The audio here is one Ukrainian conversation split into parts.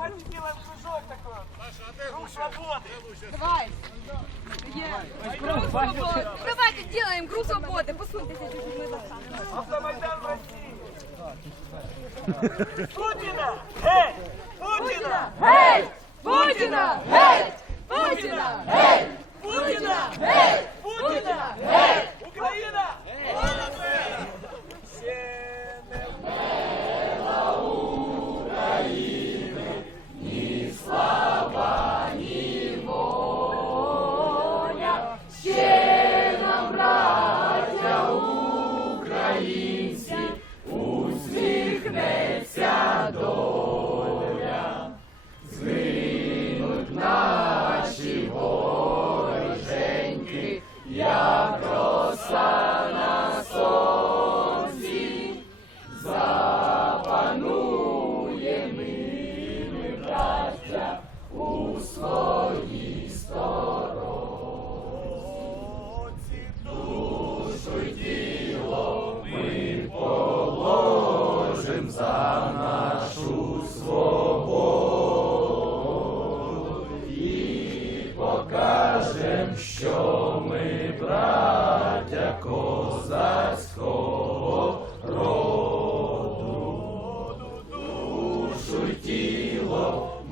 Давайте сделаем кружок такой. Саша, а Круг свободы. Давай. Давайте делаем круг свободы. Посуньтесь, чуть-чуть мы застанем. Автомайдан в России. Путина! Эй! Путина! Гей! Путіна! Гей! Путіна! Гей! Путина! Гей! Путина! Гей!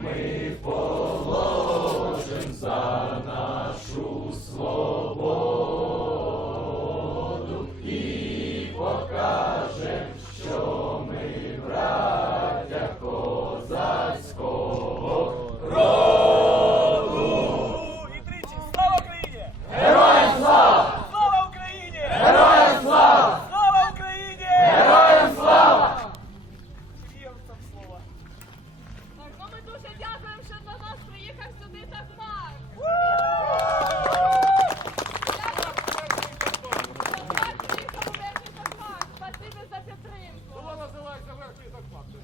І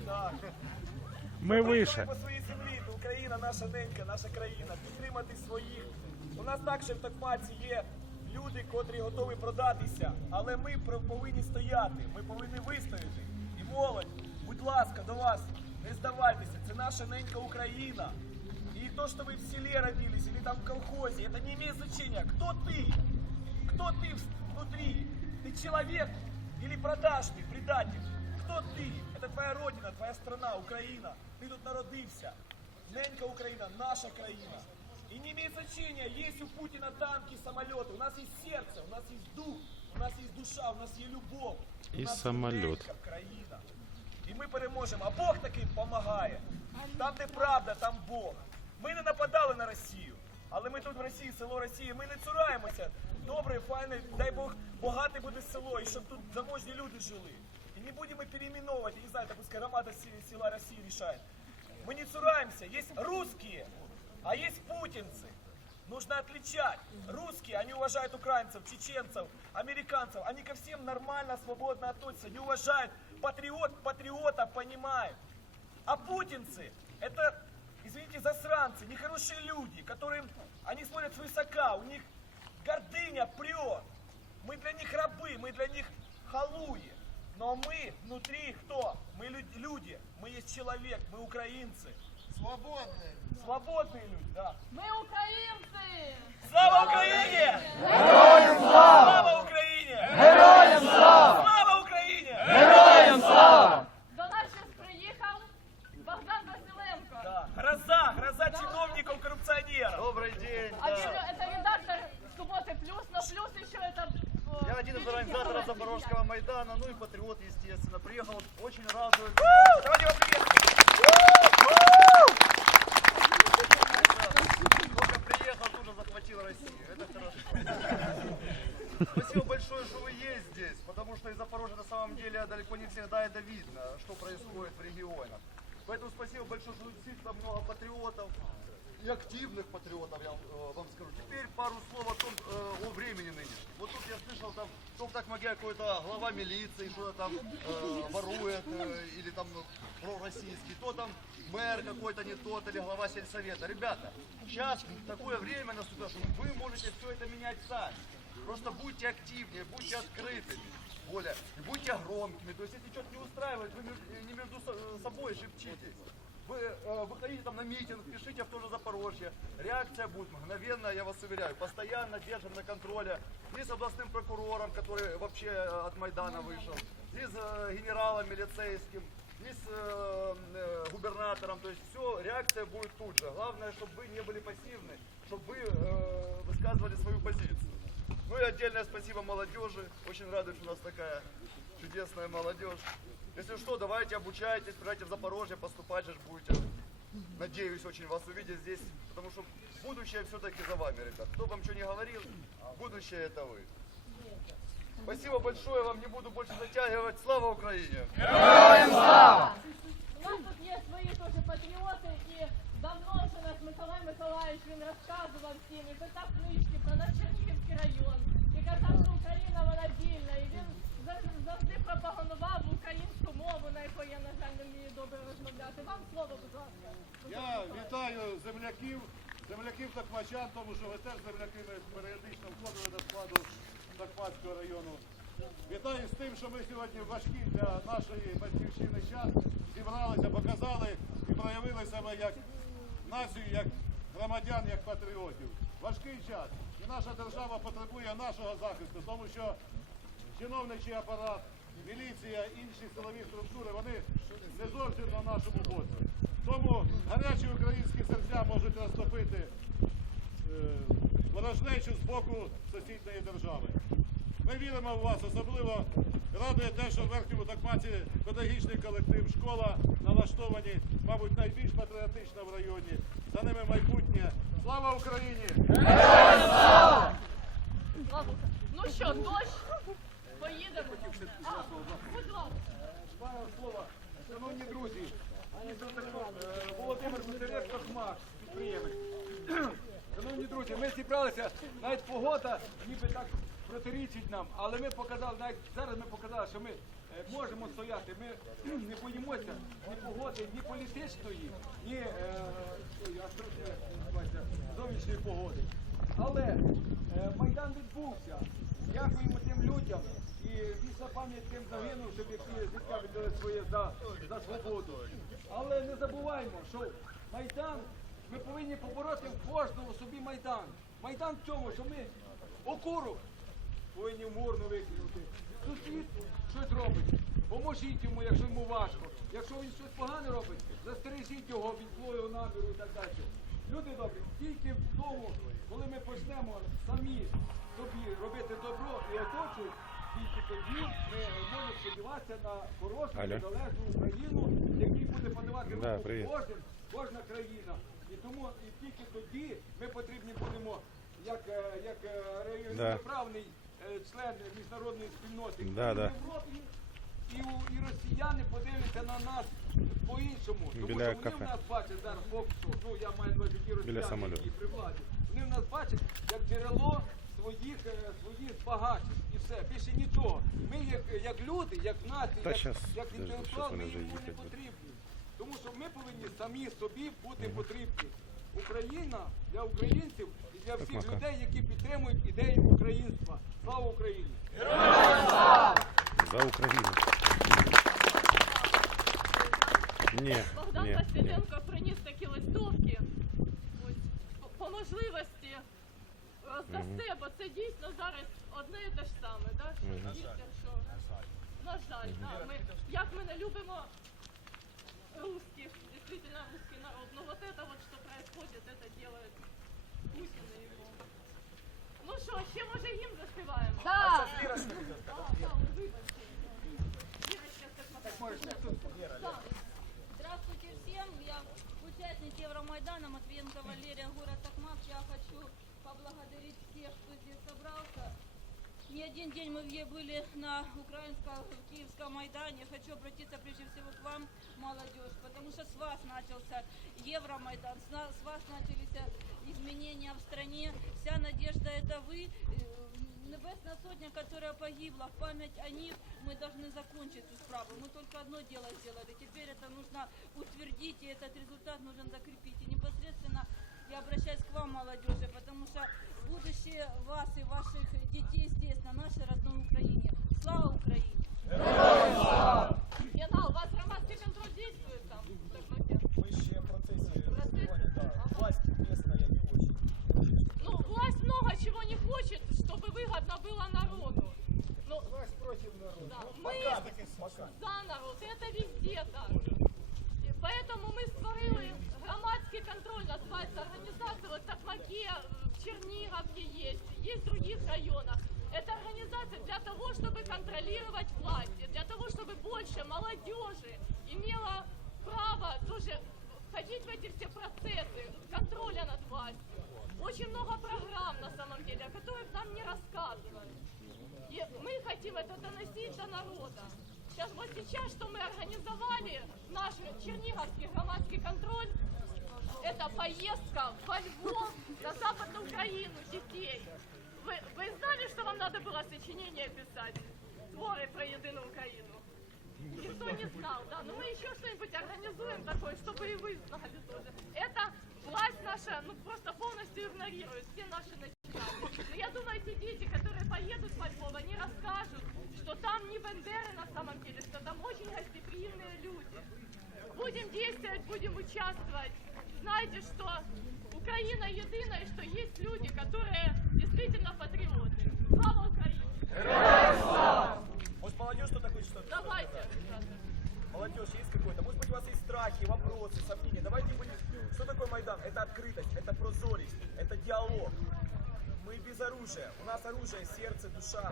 Так. Ми вище. по своїй землі, то Україна наша ненька, наша країна, підтримати своїх. У нас також в Токмаці є люди, котрі готові продатися, але ми про- повинні стояти, ми повинні вистояти. І молодь, будь ласка, до вас, не здавайтеся, це наша ненька Україна. И то, что вы в селе родились или там в колхозе, это не имеет значения. Кто ты? Кто ты в- внутри? Ты человек или продажный, предатель? Кто ты? Это твоя родина, твоя страна, Украина. Ты тут народився. Ненька Украина, наша країна. И не имеет значения, есть у Путина танки, самолеты. У нас есть сердце, у нас есть дух, у нас есть душа, у нас есть любов. У І нас самоліт. ненька країна. І ми переможемо. А Бог таким допомагає. Там, де правда, там Бог. Ми не нападали на Росію. Але ми тут в Росії, село Росії, ми не цураємося. Добре, файне, дай Бог, багате буде село, і щоб тут заможні люди жили. І не будемо переименовувати, не знаю, так пускай громада сі- села Росії рішає. Мы не цураемся. Есть русские, а есть путинцы. Нужно отличать. Русские, они уважают украинцев, чеченцев, американцев. Они ко всем нормально, свободно относятся, не уважают. Патриот патриота понимает. А путинцы, это, извините, засранцы, нехорошие люди, которым они смотрят свысока, у них гордыня прет. Мы для них рабы, мы для них халуи. Но мы внутри кто? Мы лю- люди, мы есть человек, мы украинцы. Свободний. Свободные люди, да. Ми українці! Слава Україні! Героям слава! Слава Україні! Я один из организаторов. Запорожского Майдана, ну и патриот, естественно. Приехал, очень радует. Давайте его приветствуем. Только приехал, тут же захватил Россию. Это хорошо. Спасибо большое, что вы есть здесь, потому что из Запорожья на самом деле далеко не всегда это видно, что происходит в регионах. Поэтому спасибо большое, что тут действительно много патриотов и активных патриотов, я э, вам скажу. Теперь пару слов о том, э, о времени нынешнем. Вот тут я слышал, там, кто в Токмаке какой-то глава милиции, что-то там э, ворует, э, или там ну, пророссийский, то там мэр какой-то не тот, или глава сельсовета. Ребята, сейчас такое время наступило, что вы можете все это менять сами. Просто будьте активнее, будьте открытыми, более, и будьте громкими. То есть, если что-то не устраивает, вы не между со- собой шепчитесь. Вы, э, выходите выходите там на митинг, пишите в то же Запорожье. Реакция будет мгновенная, я вас уверяю. Постоянно держим на контроле. И с областным прокурором, который вообще э, от Майдана вышел, и с э, генералом милицейским, и с э, э, губернатором. То есть все, реакция будет тут же. Главное, чтобы вы не были пассивны, чтобы вы э, высказывали свою позицию. Ну и отдельное спасибо молодежи. Очень рады, что у нас такая чудесная молодежь. Если что, давайте обучайтесь, приезжайте в Запорожье, поступать же будете. Надеюсь очень вас увидеть здесь, потому что будущее все-таки за вами, ребят. Кто бы вам что ни говорил, будущее это вы. Спасибо большое, вам не буду больше затягивать. Слава Украине! У нас тут є свої теж патріоти, і давно вже наш Миколай Миколаївич він розказував всім і писав книжки про наш Чернігівський Район. І казав, що Україна вона вільна. І він завжди, пропагандував українську мову, на якої я, на жаль, не вмію добре розмовляти. Вам слово, будь ласка. Я вітаю земляків, земляків Такмачан, тому що ви теж земляки ми періодично входили до складу Такмацького району. Вітаю з тим, що ми сьогодні в важкий для нашої батьківщини час зібралися, показали і проявили себе як націю, як громадян, як патріотів. Важкий час. Наша держава потребує нашого захисту, тому що чиновничий апарат, міліція, інші силові структури, вони не зовсім на нашому боці. Тому гарячі українські серця можуть розтопити е, ворожнечу з боку сусідньої держави. Ми віримо в вас, особливо радує те, що в Верхньому Токмаці педагогічний колектив, школа налаштовані, мабуть, найбільш патріотична в районі. За ними майбутнє. Слава Україні! Слава. Ну що, дощ? Поїдемо. А, будь ласка. Пане шановні друзі, е, Володимир Кутеренко Хмак, підприємець. Шановні друзі, ми зібралися, навіть погода ніби так протирічить нам, але ми показали, навіть зараз ми показали, що ми можемо стояти, ми не боїмося ні погоди, ні політичної, ні е, зовнішньої погоди. Але е, Майдан відбувся. Дякуємо тим людям і вічна пам'ять тим загинувшим, які життя віддали своє за, за свободу. Але не забуваємо, що Майдан, ми повинні побороти в кожному собі Майдан. Майдан в цьому, що ми окурок повинні в мурно викинути. Сусід щось робить. Поможіть йому, якщо йому важко. Якщо він щось погане робить, застережіть його від злого наміру і так далі. Люди добрі, тільки в тому, коли ми почнемо самі собі робити добро і оточують, тільки тоді ми можемо сподіватися на хорошу Алло. незалежну Україну, якій буде подавати Да, кожен, кожна країна. І тому і тільки тоді ми потрібні будемо як, е, як е, Да. Е, міжнародної спільноти Да, да. в Європі, і, у- і росіяни подивляться на нас по-іншому. Тому Біля що вони кафе. в нас бачать зараз поки що, ну я маю на увазі ті росіяни, які при владі. Вони в нас бачать як джерело своїх, е, своїх багатств і все, більше нічого. Ми як, як люди, як нація, як, як інтелектуал, ми йому не потрібні. Тому що ми повинні самі собі бути потрібні. Україна для українців для всіх людей, які підтримують ідею українства. Слава Україні! За Україну. Ні, Богдан ні, ні. Приніс такі листовки. Ось, по- можливості роздасте, бо це дійсно зараз одне і те ж саме. Да? Що дійсно, що, на жаль, да, ми, як ми не любимо русских, действительно русский народ, но вот это вот, что происходит, это делает. Ну що, ще може їм заспіваємо? Да. А, да, ви вибачте. Вірочка, скажи, да. Здравствуйте всем. Я участник Евромайдана Матвиенко Валерия, город Токмак. Я хочу поблагодарить всех, кто здесь собрался. не один день мы были на украинском, киевском Майдане. Хочу обратиться прежде всего к вам, молодежь, потому что с вас начался Евромайдан, с, вас начались э, изменения в стране. Вся надежда это вы. Э, Небесная сотня, которая погибла, в память о них мы должны закончить эту справу. Мы только одно дело сделали. Теперь это нужно утвердить, и этот результат нужно закрепить. И непосредственно я обращаюсь к вам, молодежи, потому что будущее вас и ваших детей здесь, на нашей родной Украине. Слава Украине! Героям слава! Генал, у вас громадский контроль действует там? Мы еще процессе разбивания. Власть местная не очень. Ну, власть много чего не хочет, чтобы выгодно было народу. Но... Власть против народа. Да. Мы пока, за народ, это везде так. И поэтому мы створили громадський контроль, називається організація, вот так в Маке, в Черниговке есть, есть в других районах. Это организация для того, чтобы контролировать власти, для того, чтобы больше молодежи имела право тоже входить в эти все процессы контроля над властью. Очень много программ на самом деле, о которых нам не рассказывают. И мы хотим это доносить до народа. Сейчас, вот сейчас, что мы организовали, наш Черниговский громадский контроль, это поездка во Львов на Западную Украину детей. Вы, вы знали, что вам надо было сочинение писать? Творы про единую Украину. Никто не знал, да. Но мы еще что-нибудь организуем такое, чтобы и вы знали тоже. Это власть наша, ну просто полностью игнорирует все наши начинания. Но я думаю, эти дети, которые поедут во Львов, они расскажут, что там не бандеры на самом деле, что там очень гостеприимные люди. Будем действовать, будем участвовать Знайте, что Украина едина, и что есть люди, которые действительно патриоты. Слава Украине! Может, молодежь что-то хочет что-то Давайте. сказать? Молодежь есть какой-то? Может быть, у вас есть страхи, вопросы, сомнения? Давайте будем... Что такое Майдан? Это открытость, это прозорість, это диалог. Мы без оружия. У нас оружие, сердце, душа,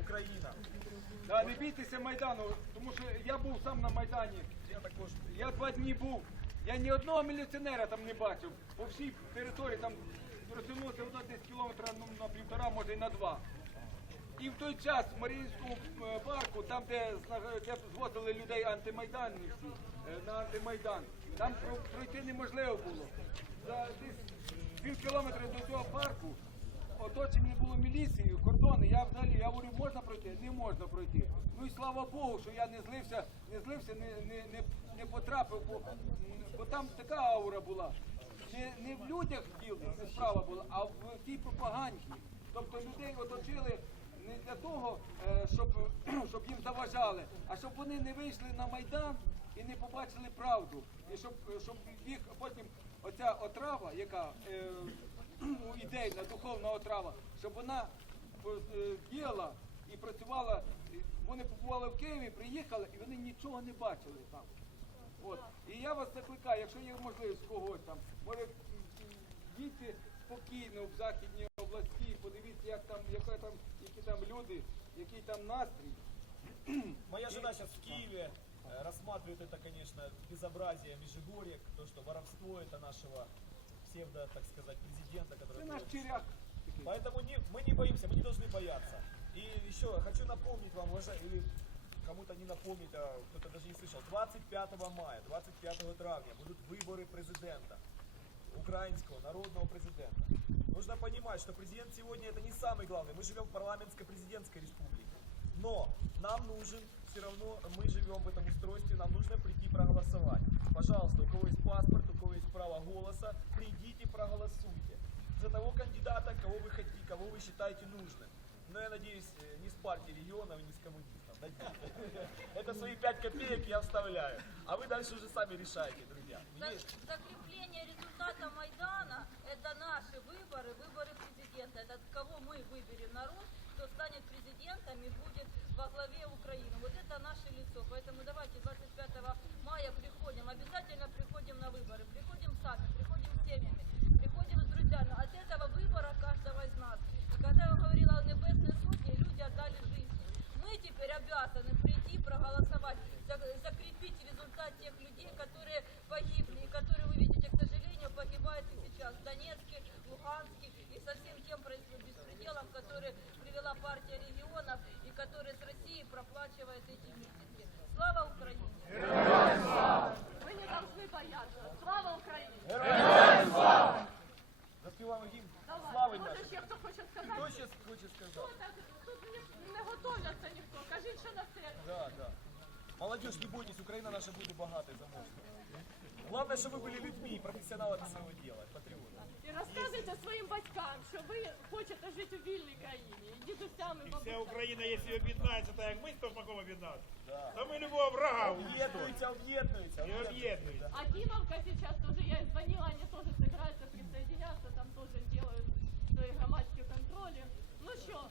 Украина. Да, не бійтеся Майдану, тому що я був сам на Майдані. Я також. Я два дні був. Я ні одного міліціонера там не бачив. По всій території там розтягнулося воно десь кілометра ну, на півтора, може і на два. І в той час в Маріїнському е, парку, там, де, де звозили людей антимайданівці е, на антимайдан, там пройти неможливо було. За десь пів кілометра до цього парку оточені було міліцією, кордони. Я взагалі я говорю, можна пройти? Не можна пройти. Ну і слава Богу, що я не злився, не злився, не, не, не, не потрапив, бо, бо там така аура була. Не, не в людях діл справа була, а в тій пропаганді. Тобто людей оточили не для того, е, щоб, щоб їм заважали, а щоб вони не вийшли на Майдан і не побачили правду. І щоб, щоб їх потім оця отрава, яка е, ідейна, духовна отрава, щоб вона е, діяла і працювала. І Вони побували в Києві, приїхали і вони нічого не бачили там. От. І я вас закликаю, якщо є можливість когось там, може м, м, їдьте спокійно в Західній області, подивіться, як там, яка там, які там люди, який там настрій. Моя жена сейчас в Киеве э, рассматривает это, конечно, безобразие Межигорья, то, что воровство это нашего псевдо, так сказать, президента, который... Це наш черяк. Поэтому не, мы не боимся, мы не должны бояться. И еще хочу напомнить вам, уважаемые, или кому-то не напомнить, а кто-то даже не слышал, 25 мая, 25 травня будут выборы президента, украинского народного президента. Нужно понимать, что президент сегодня это не самый главный. Мы живем в парламентско-президентской республике. Но нам нужен все равно, мы живем в этом устройстве, нам нужно прийти проголосовать. Пожалуйста, у кого есть паспорт, у кого есть право голоса, придите проголосуйте за того кандидата, кого вы хотите, кого вы считаете нужным. Но я надеюсь, э, не с партии регионов не с коммунистов. Это свои пять копеек я вставляю. А вы дальше уже сами решайте, друзья. Закрепление результата Майдана – это наши выборы, выборы президента. Это кого мы выберем народ, кто станет президентом и будет во главе Украины. Вот это наше лицо. Поэтому давайте 25 мая приходим, обязательно приходим Главное, чтобы вы были людьми, профессионалами своего дела, патриотами. І розказуйте своїм батькам, що ви хочете жити у вільній країні. І дідусями, Вся бабусями. Україна, якщо об'єднається, так як ми з Товмаком об'єднався, то ми любого врага уничтожимо. Объединяются, объединяются. І об'єднуються. А Кимовка сейчас тоже, я им звонила, они тоже собираются присоединяться, там тоже делают свои громадские контроли. Ну что,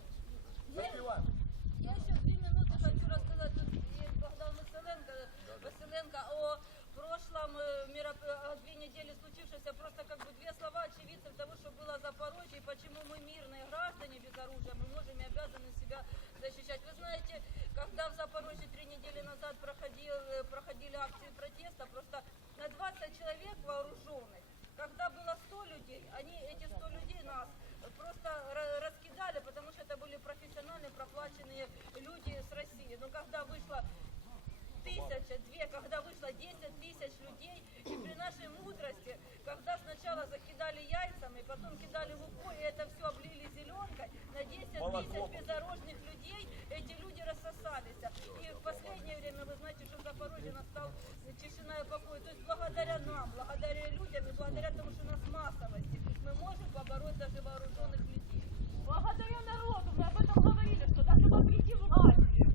делом две недели случившееся, просто как бы две слова очевидцев того, что было в Запорожье, и почему мы мирные граждане без оружия, мы можем и обязаны себя защищать. Вы знаете, когда в Запорожье три недели назад проходил, э, проходили акции протеста, просто на 20 человек вооруженных, когда было 100 людей, они, эти 100 людей нас просто раскидали, потому что это были профессиональные проплаченные люди с России. Но когда вышло тысяча, две, когда вышло 10 тысяч людей, и при нашей мудрости, когда сначала закидали яйцами, потом кидали лукой, и это все облили зеленкой, на 10 Молоком. тысяч бездорожных людей эти люди рассосались. И в последнее время, вы знаете, что в Запорожье настал тишина и покой. То есть благодаря нам, благодаря людям и благодаря тому, что у нас массовости, мы можем побороть даже вооруженных людей. Благодаря народу, мы об этом говорили, что даже вопреки власти,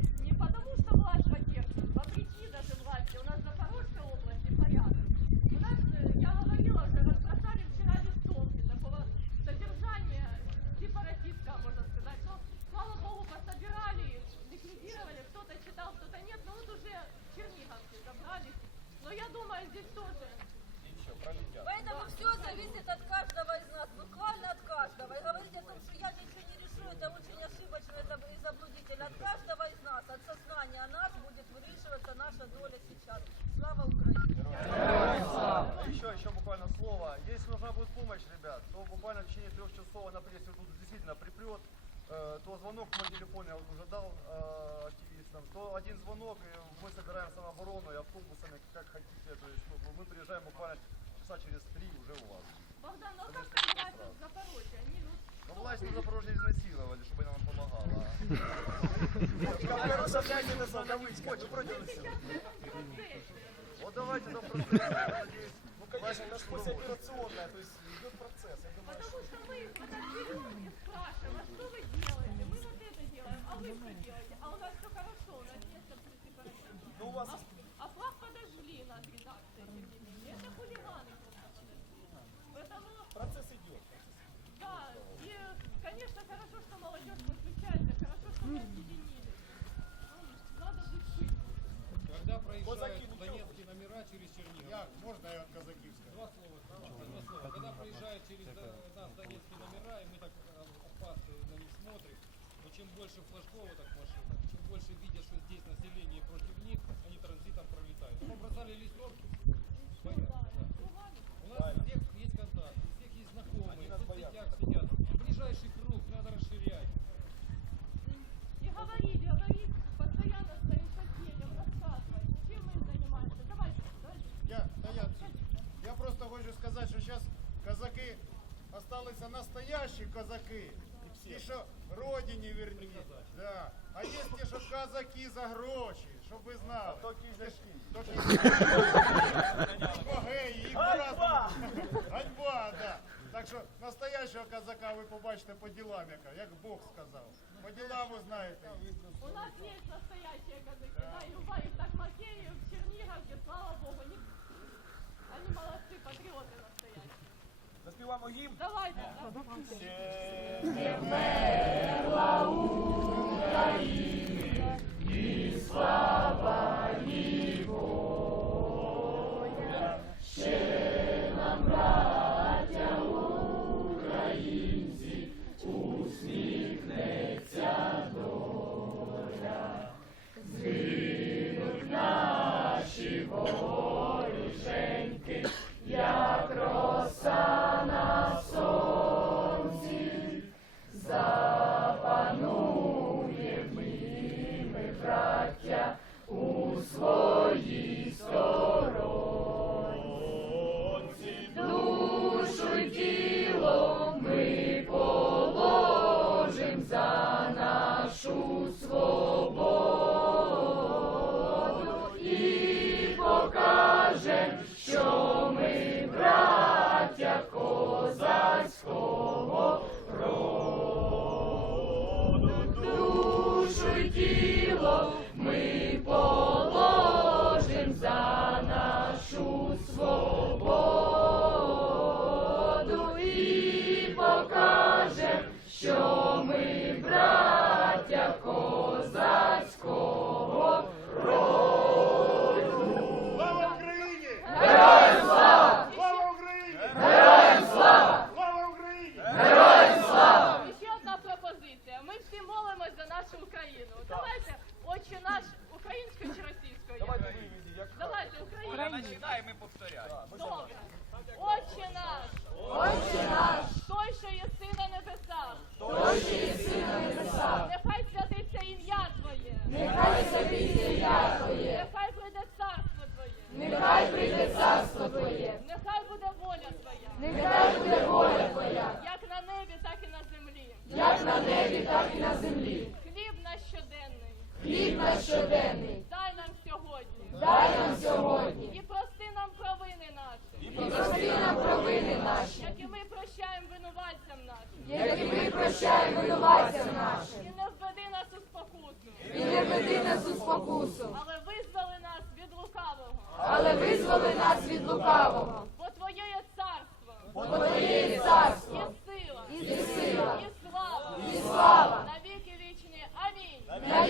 собираем самооборону и автобусами, как хотите. То есть ну, мы приезжаем буквально часа через три уже у вас. Богдан, ну а как там власти в Запорожье? Они, ну, Но власть на Запорожье изнасиловали, чтобы она нам помогала. Камеру запястья на Соломыцкой. Хочешь против сейчас в этом процессе. Вот давайте там просто, я надеюсь, Ну, конечно, это же послеоперационная, то есть идет процесс. Я думаю, Потому что мы Як можна я от казаківська? Два слова, два слова. Когда проезжают через до- нас донецкие номера, и мы так э, опасны на них смотрим, но чем больше флажковок в машинах, чем больше видят, что здесь население против них, они транзитом пролетают. Мы бросали листовки. Понятно, да. У нас настоящі козаки. Ті, що родині вірні. Да. А є ті, що козаки за гроші, щоб ви знали. то кізяки. То Богеї, їх Ганьба! Ганьба, да. Так що настоящого козака ви побачите по ділам, яка, як Бог сказав. По ділам ви знаєте. У нас есть настоящие казаки, да, и в так Макеев, в Черниговке, слава богу, они, они молодцы, патриоты настоящие. Заспіваємо їм. Давайте. Ще не вмерла Україна, і слава. діло ми.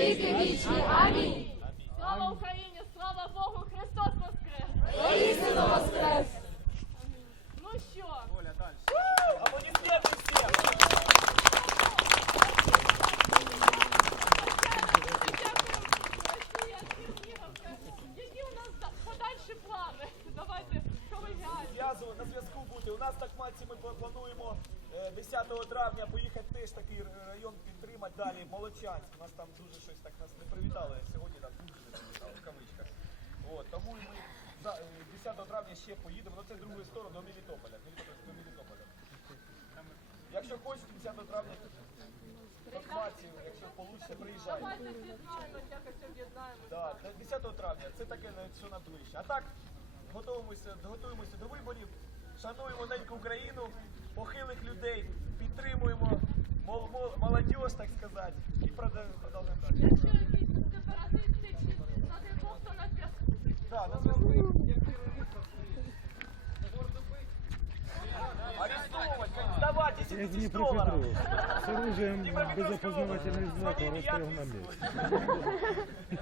देश के बीच की हानि далі. У нас там дуже щось так нас не привітали. Сьогодні там дуже не привітали в кавичках. От, тому і ми за, е, 10 травня ще поїдемо. Ну це другою сторону до Мелітополя. Мелітополя, до Мелітополя. Якщо хочете, 10 травня в якщо вийде, приїжджайте. Давайте з'єднаємось, якось об'єднаємось. Да, до 10 травня. Це таке навіть що. А так, готуємося, готуємося до виборів, шануємо неньку Україну, похилих людей, підтримуємо мол, мол, молодіж, так сказати, і продовжуємо продовжуємо далі. Якщо якісь сепаратисти чи знаєте, хто на зв'язку. Да, на зв'язку. Арестовывать, как сдавать, 10 Я тысяч не долларов. прохитрую. С оружием без Днепропетровская опознавательных область. знаков Звони расстрел на Мият месте.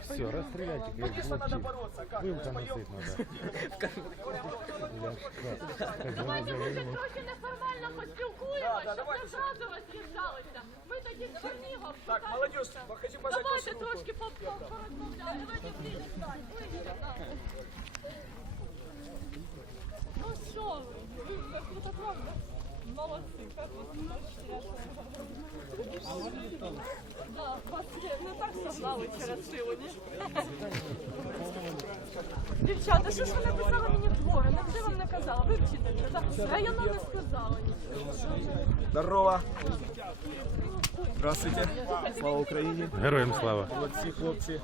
Все, расстрелять их, как Конечно, надо блокчейн. бороться. Как? Вилка Споем? носить надо. Как Давайте ми ще говорили, трохи неформально Да, поспілкуємося, да, щоб давайте. не зразу роз'їжджалися. Так, молодежь, хочу пожать Давайте вашу руку. трошки по- по- порозмовляємо. Давайте ближче стань, ближче, так. Ну що ви? Ви ви круто правда? Молодці, як ви Да, вас не не так согнали через силу, ні? Дівчата, що ж ви написали мені твори? Невже вам не казала? Ви вчителька, так? Району не сказала. Здорово. Здравствуйте. Слава Україні. Героям слава. Молодці хлопці.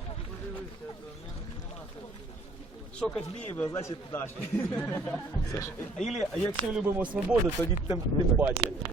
Що Кадмієва, значить наші. Ілі, якщо любимо свободу, тоді тим, тим паче.